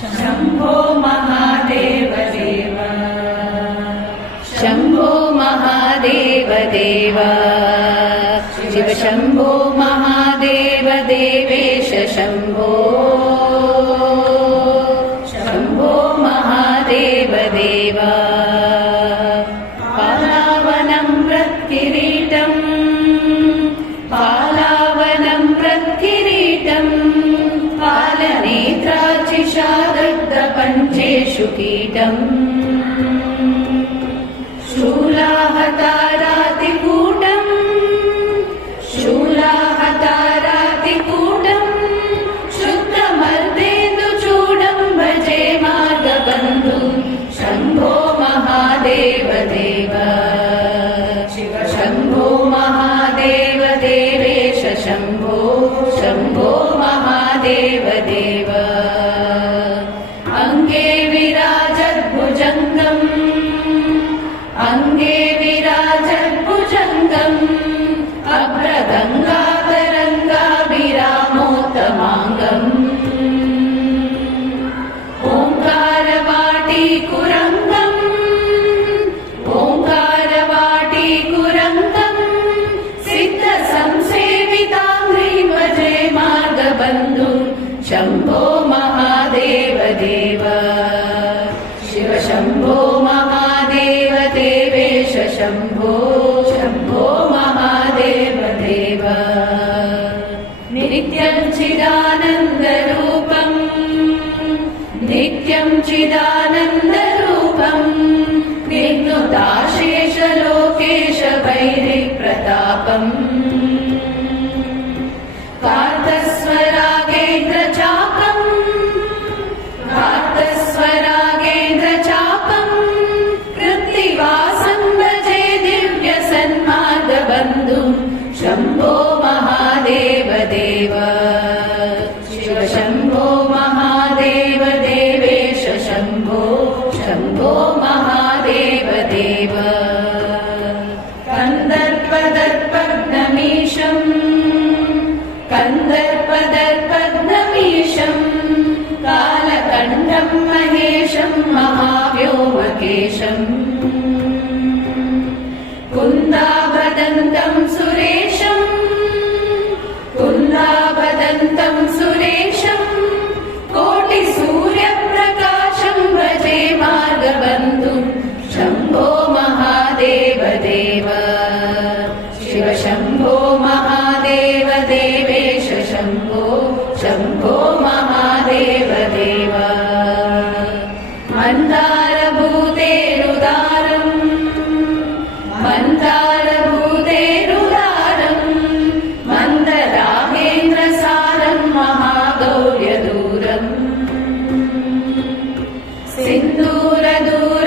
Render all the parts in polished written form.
शम्भो महादेव देव शम्भो महादेव देव शिव शम्भो महादेव देवेश शम्भो शम्भो महादेव देव पालावनं प्रत्किरीटं पालावनं प्रत्किरीटं पालनेत्राचिषादग्धपञ्चेषु कीटम् शूलाहतारातिकूटम् शूलाहतारातिकूटम् शुद्धमर्देन्दुचूडं भजे मार्गबन्धु शम्भो महादेव देव शिव शम्भो महादेव देवेश शम्भो शम्भो महादेव देव अङ्गे विराजद्भुजङ्गम् अङ्गे विराजद्भुजङ्गम् अभ्रदङ्गातरङ्गाभिरामोत्तमाङ्गम् ओङ्कारवाटीकुरङ्गम् ओङ्कारवाटीकुरङ्गम् सिद्धसंसेविताङ्घ्रिं भजे मार्गबन्धु शम्भो महादेव देव शिव शम्भो महादेव देवेश शम्भो शम्भो महादेव देव नित्यं चिदानन्दरूपं नित्यं चिदानन्दरूपं निर्नुताशेषलोकेश वैरिप्रतापम् कार्तस्वरागेन्द्रचापम् कार्तस्वरागेन्द्रचापम् कृत्तिवासं भजे दिव्यसन्मार्गबन्धु शम्भो महादेव देव शिव शम्भो महादेव देवेश शम्भो शम्भो महादेव देव कन्दर्पदर्पघ्नमीशम् कन्दर्पदर्पघ्नमीशम् कालकण्ठं महेशं महाव्योमकेशम् कुन्दाभदन्तं सुरेशम् कुन्दाभदन्तं सुरेशम् कोटिसूर्यप्रकाशं भजे मार्गबन्धु शम्भो महादेव देव शिव शम्भो महादेव देवेश शम्भो शम्भो महादेव देव मन्दारभूतेरुदारम् मन्दारभूतेरुदारम् मन्दरागेन्द्रसारं महागौर्यदूरम्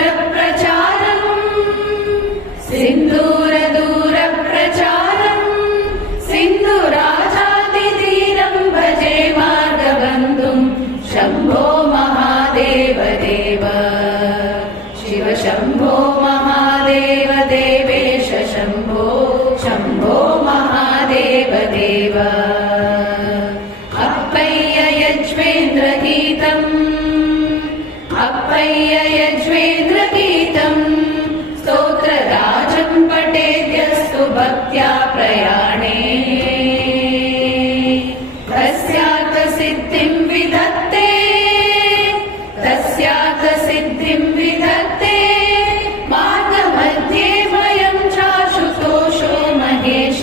सिन्दूरदूरप्रचारम् सिन्दूरदूरप्रचारम् सिन्धुराजातिधीरं भजे मार्गबन्धुं शम्भो महादेव देव शिव शम्भो महादेव देवेश शम्भो शम्भो महादेव देव अप्पय्य यज्वेन्द्रगीतम् अप्पय्य यज्वेन्द्रगीतम् स्तोत्रराजं पठेद्यस्तु भक्त्या प्रयाणे तस्यार्थसिद्धिं विधत्ते तस्यार्थसिद्धिं विधत्ते मार्गमध्ये वयं चाशुतोषो महेश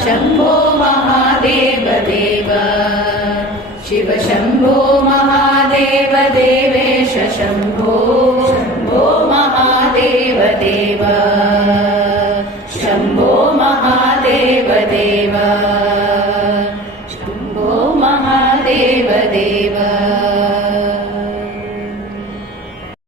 शम्भो महादेव देव शिव शम्भो महादेव देवेश शम्भो शम्भो महादेव देव शम्भो महादेव देव